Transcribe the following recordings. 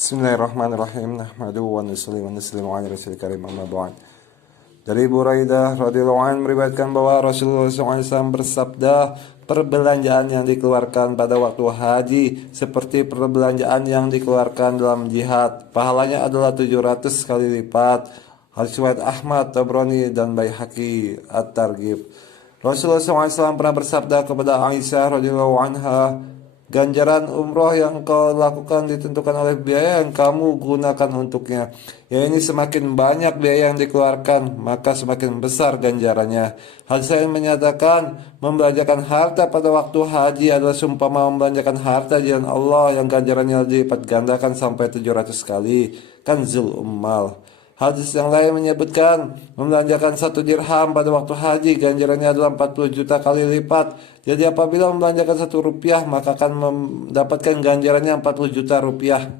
Bismillahirrahmanirrahim. Nahmaduhu wa nusalli wa nuslimu ala rasulil karim, amma ba'd. Dari Buraidah radhiyallahu anhu meriwayatkan bahwa Rasulullah SAW bersabda, perbelanjaan yang dikeluarkan pada waktu haji seperti perbelanjaan yang dikeluarkan dalam jihad, pahalanya adalah 700 kali lipat. Hadis riwayat Ahmad, Tabrani dan Baihaqi At-Targhib. Rasulullah SAW pernah bersabda kepada Aisyah radhiyallahu anha, ganjaran umroh yang kau lakukan ditentukan oleh biaya yang kamu gunakan untuknya. Ya, ini semakin banyak biaya yang dikeluarkan, maka semakin besar ganjarannya. Hadis lain menyatakan, membelanjakan harta pada waktu haji adalah seumpama membelanjakan harta di jalan Allah yang ganjarannya dilipat gandakan sampai 700 kali. Kanzul Ummal. Hadis yang lain menyebutkan, membelanjakan 1 dirham pada waktu haji ganjarannya adalah 40 juta kali lipat. Jadi apabila membelanjakan 1 rupiah maka akan mendapatkan ganjarannya 40 juta rupiah.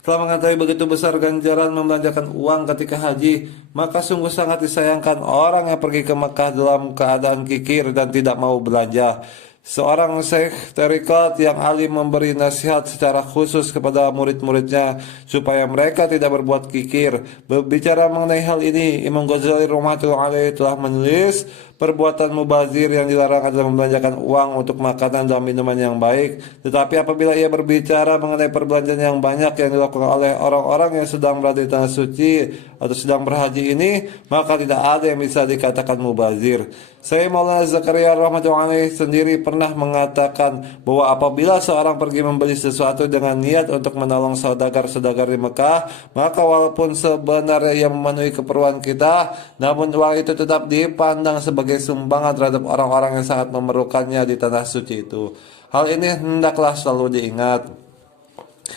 Setelah mengetahui begitu besar ganjaran membelanjakan uang ketika haji, maka sungguh sangat disayangkan orang yang pergi ke Mekah dalam keadaan kikir dan tidak mau belanja. Seorang syekh tarekat yang alim memberi nasihat secara khusus kepada murid-muridnya supaya mereka tidak berbuat kikir. Berbicara mengenai hal ini, Imam Ghazali rahmatullahi alaihi telah menulis, perbuatan mubazir yang dilarang adalah membelanjakan uang untuk makanan dan minuman yang baik. Tetapi apabila ia berbicara mengenai perbelanjaan yang banyak yang dilakukan oleh orang-orang yang sedang berada di tanah suci atau sedang berhaji ini, maka tidak ada yang bisa dikatakan mubazir. Saya Maulana Zakaria rahmatullahi sendiri pernah mengatakan bahwa apabila seorang pergi membeli sesuatu dengan niat untuk menolong saudagar-saudagar di Mekah, maka walaupun sebenarnya ia memenuhi keperluan kita, namun uang itu tetap dipandang sebagai sumbangan terhadap orang-orang yang sangat memerlukannya di tanah suci itu. Hal ini hendaklah selalu diingat.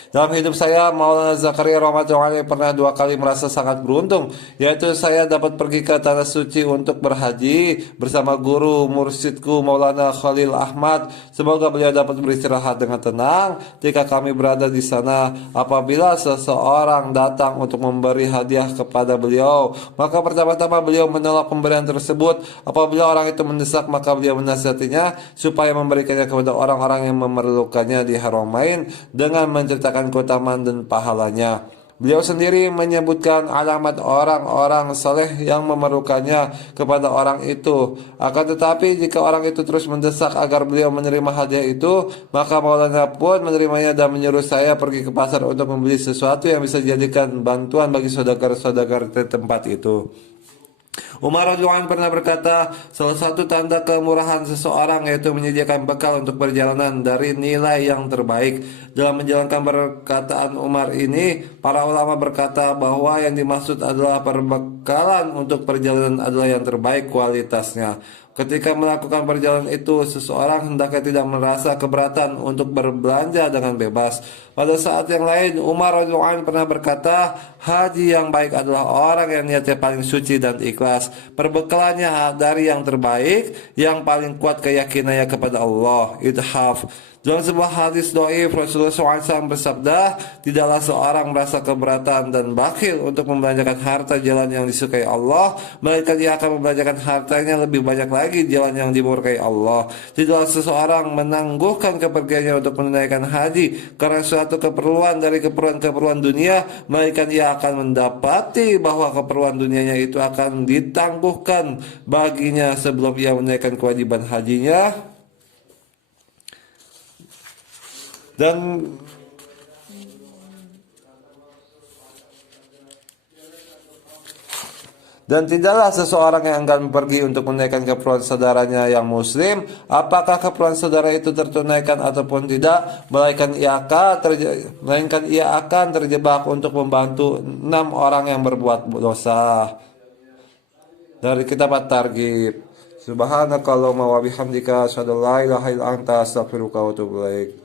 Dalam hidup saya, Maulana Zakaria rahmatullahi pernah 2 kali merasa sangat beruntung, yaitu saya dapat pergi ke tanah suci untuk berhaji bersama guru mursyidku Maulana Khalil Ahmad. Semoga beliau dapat beristirahat dengan tenang ketika kami berada di sana. Apabila seseorang datang untuk memberi hadiah kepada beliau, maka pertama-tama beliau menolak pemberian tersebut. Apabila orang itu mendesak, maka beliau menasihatinya supaya memberikannya kepada orang-orang yang memerlukannya di Haramain dengan menceritakan keutamaan dan pahalanya. Beliau sendiri menyebutkan alamat orang-orang saleh yang memerlukannya kepada orang itu. Akan tetapi jika orang itu terus mendesak agar beliau menerima hadiah itu, maka Maulana pun menerimanya dan menyuruh saya pergi ke pasar untuk membeli sesuatu yang bisa dijadikan bantuan bagi saudagar-saudagar di tempat itu. Umar radhiyallahu anhu pernah berkata, salah satu tanda kemurahan seseorang yaitu menyediakan bekal untuk perjalanan dari nilai yang terbaik. Dalam menjalankan perkataan Umar ini, para ulama berkata bahwa yang dimaksud adalah perbekalan untuk perjalanan adalah yang terbaik kualitasnya. Ketika melakukan perjalanan itu, seseorang hendaknya tidak merasa keberatan untuk berbelanja dengan bebas. Pada saat yang lain, Umar radhiyallahu anhu pernah berkata, haji yang baik adalah orang yang niatnya paling suci dan ikhlas. Perbekalannya dari yang terbaik, yang paling kuat keyakinannya kepada Allah. Idhaf. Dalam sebuah hadis dhaif, Rasulullah SAW bersabda, tidaklah seorang merasa keberatan dan bakhil untuk membelanjakan harta jalan yang disukai Allah, melainkan dia akan membelanjakan hartanya lebih banyak lagi jalan yang dimurkai Allah. Tidaklah seseorang menangguhkan kepergiannya untuk menunaikan haji karena suatu keperluan dari keperluan-keperluan dunia, melainkan ia akan mendapati bahwa keperluan dunianya itu akan ditangguhkan baginya sebelum ia menunaikan kewajiban hajinya. Dan tidaklah seseorang yang akan pergi untuk menunaikan keperluan saudaranya yang muslim, apakah keperluan saudara itu tertunaikan ataupun tidak, melainkan ia akan terjebak untuk membantu 6 orang yang berbuat dosa. Dari kitab At-Targhib. Subhanakallahumma wa bihamdika asyhadu an la ilaha illa anta astaghfiruka wa atubu ilaik.